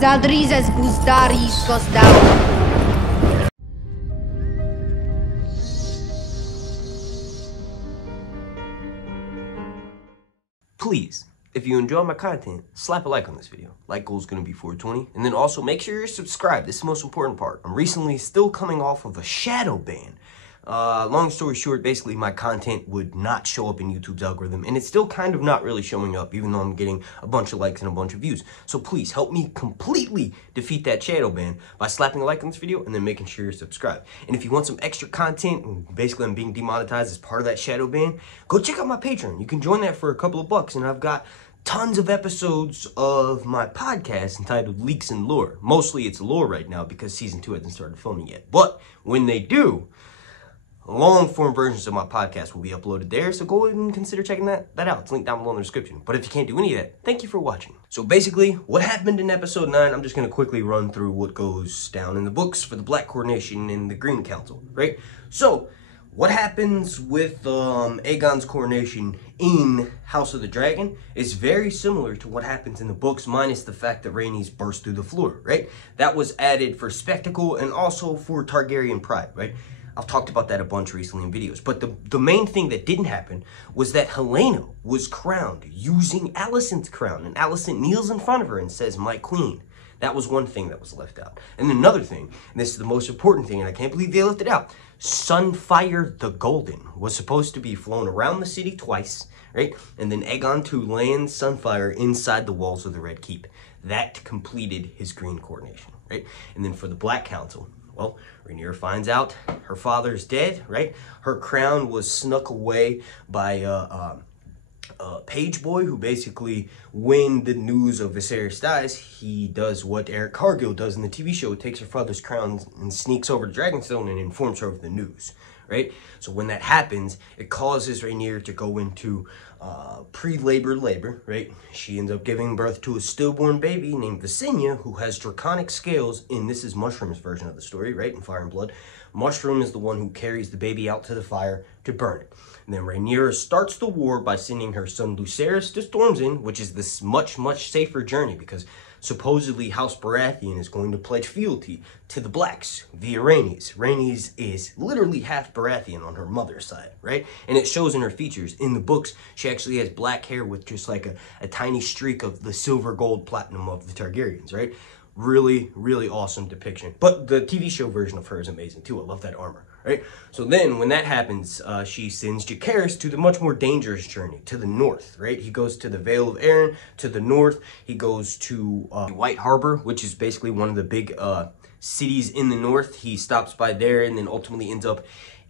Zadrizes buzdari skozdał. Please, if you enjoy my content, slap a like on this video. Like goal is going to be 420. And then also make sure you're subscribed. This is the most important part. I'm recently still coming off of a shadow ban. Long story short, basically my content would not show up in YouTube's algorithm, and it's still kind of not really showing up, even though I'm getting a bunch of likes and a bunch of views. So please help me completely defeat that shadow ban by slapping a like on this video and then making sure you're subscribed. And if you want some extra content, basically I'm being demonetized as part of that shadow ban, go check out my Patreon. You can join that for a couple of bucks, and I've got tons of episodes of my podcast entitled Leaks and Lore. Mostly it's lore right now because season 2 hasn't started filming yet. But when they do, long-form versions of my podcast will be uploaded there, so go ahead and consider checking that out. It's linked down below in the description. But if you can't do any of that, thank you for watching. So basically, what happened in episode 9, I'm just going to quickly run through what goes down in the books for the Black Coronation and the Green Council, right? So, what happens with Aegon's coronation in House of the Dragon is very similar to what happens in the books, minus the fact that Rhaenys burst through the floor, right? That was added for spectacle and also for Targaryen pride, right? I've talked about that a bunch recently in videos. But the main thing that didn't happen was that Helena was crowned using Alicent's crown. And Alicent kneels in front of her and says, "My queen." That was one thing that was left out. And another thing, and this is the most important thing, and I can't believe they left it out, Sunfire the Golden was supposed to be flown around the city twice, right? And then Aegon to land Sunfire inside the walls of the Red Keep. That completed his green coronation, right? And then for the Black Council, well, Rhaenyra finds out her father's dead, right? Her crown was snuck away by a page boy who basically, when the news of Viserys dies, he does what Eric Cargill does in the TV show, takes her father's crown and sneaks over to Dragonstone and informs her of the news, right? So when that happens, it causes Rhaenyra to go into pre-labor labor, right? She ends up giving birth to a stillborn baby named Visenya, who has draconic scales, and this is Mushroom's version of the story, right? In Fire and Blood. Mushroom is the one who carries the baby out to the fire to burn it. And then Rhaenyra starts the war by sending her son Lucerys to Storm's End, which is this much, much safer journey because supposedly House Baratheon is going to pledge fealty to the Blacks via Rhaenys. Rhaenys is literally half Baratheon on her mother's side, right? And it shows in her features. In the books, she actually has black hair with just like a tiny streak of the silver, gold, platinum of the Targaryens, right? Really, really awesome depiction. But the TV show version of her is amazing too. I love that armor, right? So then when that happens, she sends Jacaerys to the much more dangerous journey to the north, right? He goes to the Vale of Arryn to the north. He goes to White Harbor, which is basically one of the big cities in the north. He stops by there and then ultimately ends up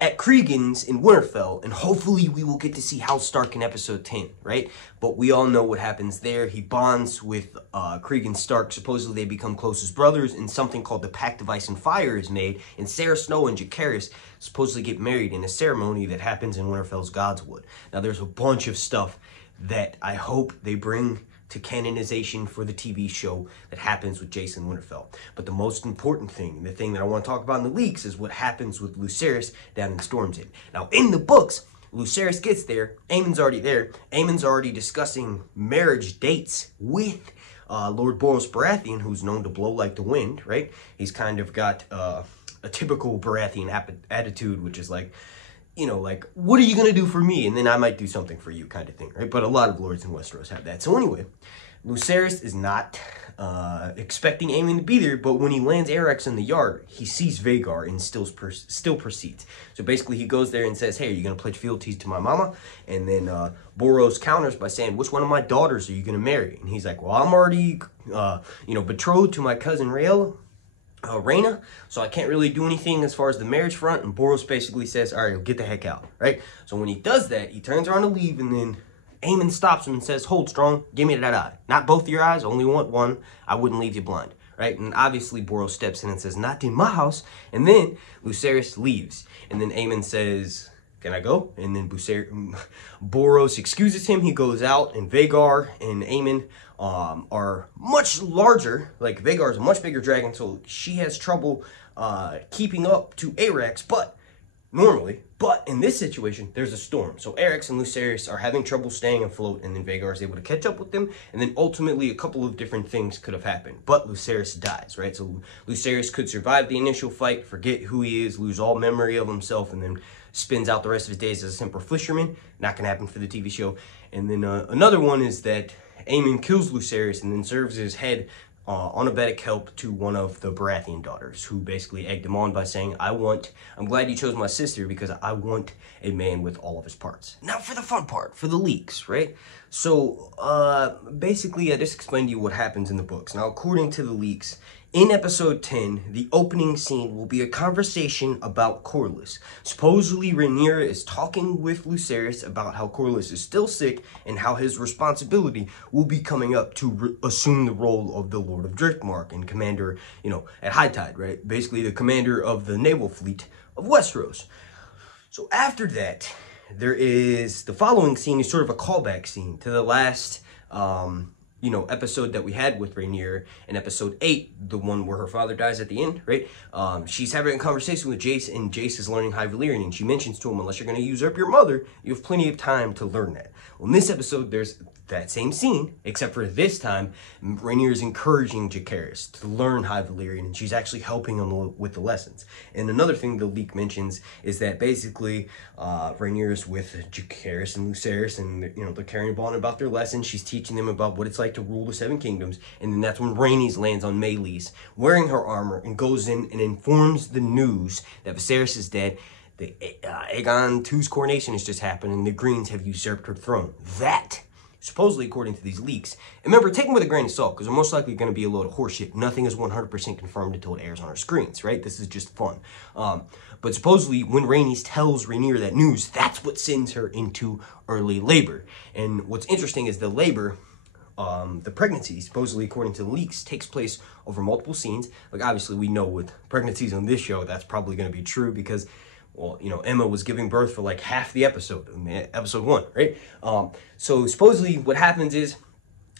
at Cregan's in Winterfell, and hopefully we will get to see House Stark in episode 10, right? But we all know what happens there. He bonds with Cregan Stark. Supposedly they become close as brothers, and something called the Pact of Ice and Fire is made, and Sarah Snow and Jacaerys supposedly get married in a ceremony that happens in Winterfell's Godswood. Now there's a bunch of stuff that I hope they bring to canonization for the TV show that happens with Jason Winterfell. But the most important thing, the thing that I want to talk about in the leaks, is what happens with Lucerys down in Storm's End. Now, in the books, Lucerys gets there, Aemon's already there, Aemon's already discussing marriage dates with Lord Boros Baratheon, who's known to blow like the wind, right? He's kind of got a typical Baratheon attitude, which is like, you know, like, what are you going to do for me? And then I might do something for you kind of thing, right? But a lot of lords in Westeros have that. So anyway, Lucerys is not expecting Aemon to be there, but when he lands Arrax in the yard, he sees Vhagar and still proceeds. So basically he goes there and says, "Hey, are you going to pledge fealty to my mama?" And then Boros counters by saying, "Which one of my daughters are you going to marry?" And he's like, "Well, I'm already, betrothed to my cousin Rhaena, so I can't really do anything as far as the marriage front." And Boros basically says, "All right, get the heck out," right? So when he does that, he turns around to leave, and then Aemon stops him and says, "Hold strong, give me that eye. Not both of your eyes, only want one. I wouldn't leave you blind," right? And obviously Boros steps in and says, "Not in my house." And then Lucerys leaves, and then Aemon says, "Can I go?" And then Boros excuses him. He goes out, and Vhagar and Aemon are much larger. Like, Vhagar is a much bigger dragon, so she has trouble keeping up to Arrax, but normally, but in this situation, there's a storm. So Eric's and Lucerys are having trouble staying afloat, and then Vhagar is able to catch up with them, and then ultimately a couple of different things could have happened. But Lucerys dies, right? So Lucerys could survive the initial fight, forget who he is, lose all memory of himself, and then spends out the rest of his days as a simple fisherman. Not gonna happen for the TV show. And then another one is that Aemon kills Lucerys and then serves his head on a bed of kelp to one of the Baratheon daughters, who basically egged him on by saying, I'm glad you chose my sister because I want a man with all of his parts. Now for the fun part, for the leaks, right? So basically I just explained to you what happens in the books. Now according to the leaks, in episode 10, the opening scene will be a conversation about Corlys. Supposedly, Rhaenyra is talking with Lucerys about how Corlys is still sick and how his responsibility will be coming up to assume the role of the Lord of Driftmark and commander, at high tide, right? Basically, the commander of the naval fleet of Westeros. So after that, there is the following scene is sort of a callback scene to the last episode that we had with Rhaenyra in episode 8, the one where her father dies at the end, right? She's having a conversation with Jace, and Jace is learning High Valyrian, and she mentions to him, unless you're going to usurp your mother, you have plenty of time to learn that. Well, in this episode, there's that same scene, except for this time, Rhaenyra is encouraging Jacaerys to learn High Valyrian, and she's actually helping him with the lessons. And another thing the leak mentions is that basically Rhaenyra is with Jacaerys and Lucerys, and they're carrying on about their lessons. She's teaching them about what it's like to rule the Seven Kingdoms, and then that's when Rhaenys lands on Meleys, wearing her armor, and goes in and informs the news that Viserys is dead. The Aegon II's coronation has just happened, and the Greens have usurped her throne. That, supposedly according to these leaks, and remember, take them with a grain of salt, because they're most likely going to be a load of horseshit. Nothing is 100% confirmed until it airs on our screens, right? This is just fun. But supposedly, when Rhaenys tells Rhaenyra that news, that's what sends her into early labor. And what's interesting is the labor, the pregnancy, supposedly according to the leaks, takes place over multiple scenes. Like, obviously, we know with pregnancies on this show, that's probably going to be true, because Emma was giving birth for like half the episode, in episode 1, right? So supposedly what happens is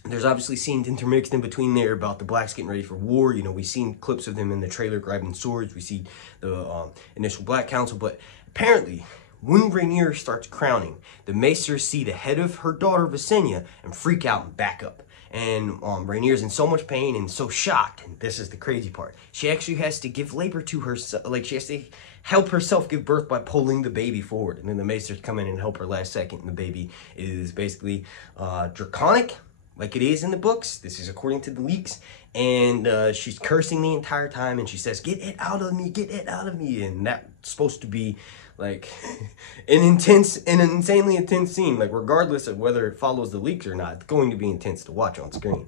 there's obviously scenes intermixed in between there about the Blacks getting ready for war. We've seen clips of them in the trailer grabbing swords. We see the initial Black Council, but apparently when Rhaenyra starts crowning, the Maesters see the head of her daughter Visenya and freak out and back up. And Rhaenyra's in so much pain and so shocked, and this is the crazy part. She actually has to give labor to herself, like she has to help herself give birth by pulling the baby forward. And then the Maesters come in and help her last second, and the baby is basically draconic, like it is in the books. This is according to the leaks. And she's cursing the entire time, and she says, "Get it out of me, get it out of me." And that's supposed to be like an insanely intense scene. Like, regardless of whether it follows the leaks or not, it's going to be intense to watch on screen.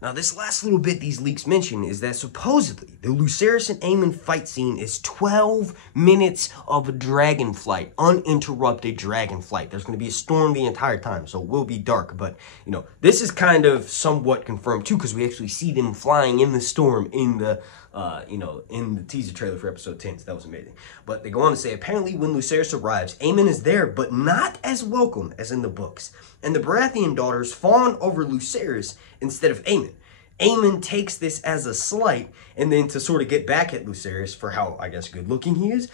Now, this last little bit these leaks mention is that supposedly the Lucerys and Aemon fight scene is 12 minutes of dragon flight, uninterrupted dragon flight. There's going to be a storm the entire time, so it will be dark. But, this is kind of somewhat confirmed, too, because we actually see them flying in the storm in the, in the teaser trailer for episode 10, so that was amazing. But they go on to say, apparently when Lucerys arrives, Aemon is there, but not as welcome as in the books. And the Baratheon daughters fawn over Lucerys instead of Aemon. Aemon takes this as a slight, and then to sort of get back at Lucerys for how, I guess, good-looking he is,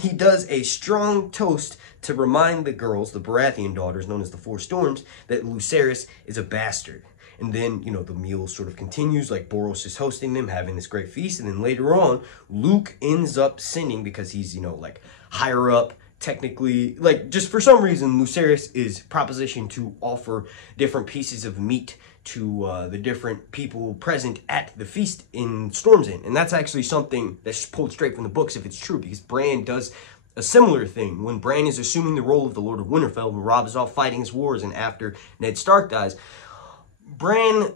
he does a strong toast to remind the girls, the Baratheon daughters, known as the Four Storms, that Lucerys is a bastard. And then, the meal sort of continues, like Boros is hosting them, having this great feast, and then later on, Luke ends up sinning because he's, like, higher up, technically, like, just for some reason, Lucerys is propositioned to offer different pieces of meat to the different people present at the feast in Storm's End. And that's actually something that's pulled straight from the books if it's true, because Breanne does a similar thing. When Breanne is assuming the role of the Lord of Winterfell, and Robb is off fighting his wars, and after Ned Stark dies, Breanne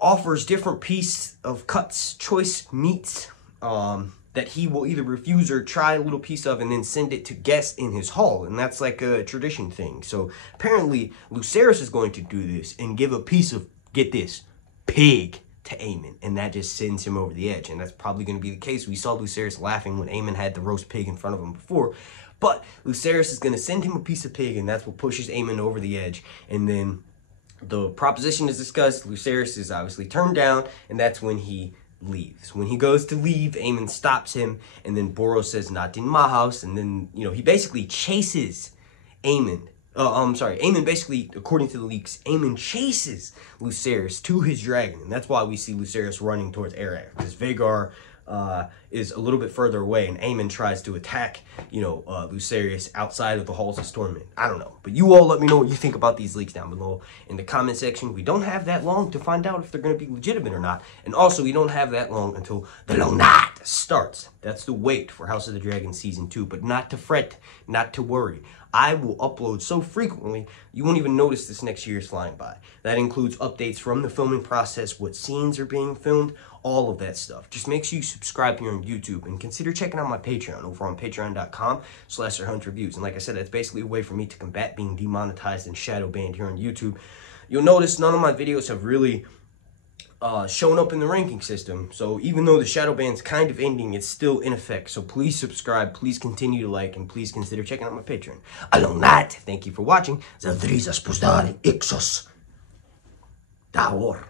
offers different pieces of cuts, choice meats, that he will either refuse or try a little piece of and then send it to guests in his hall. And that's like a tradition thing. So apparently Lucerys is going to do this and give a piece of, get this, pig to Aemon. And that just sends him over the edge. And that's probably going to be the case. We saw Lucerys laughing when Aemon had the roast pig in front of him before. But Lucerys is going to send him a piece of pig, and that's what pushes Aemon over the edge. And then the proposition is discussed. Lucerys is obviously turned down, and that's when he leaves. When he goes to leave, Eamon stops him, and then Boros says, "Not in my house," and then, you know, he basically chases Eamon. Eamon basically, according to the leaks, Eamon chases Lucerys to his dragon, and that's why we see Lucerys running towards Arak, because Vhagar is a little bit further away, and Eamon tries to attack, you know, Lucerys outside of the Halls of Torment. I don't know, but you all let me know what you think about these leaks down below in the comment section. We don't have that long to find out if they're going to be legitimate or not, and also we don't have that long until the long night starts. That's the wait for House of the Dragon Season 2, but not to fret, not to worry. I will upload so frequently, you won't even notice this next year is flying by. That includes updates from the filming process, what scenes are being filmed, all of that stuff. Just make sure you subscribe here on YouTube and consider checking out my Patreon over on patreon.com/SirHuntReviews. And like I said, that's basically a way for me to combat being demonetized and shadow banned here on YouTube. You'll notice none of my videos have really shown up in the ranking system, so even though the shadow ban's kind of ending, it's still in effect. So please subscribe, please continue to like, and please consider checking out my Patreon. Along that, thank you for watching. Zavdriza Spuzdari Ixos Daor.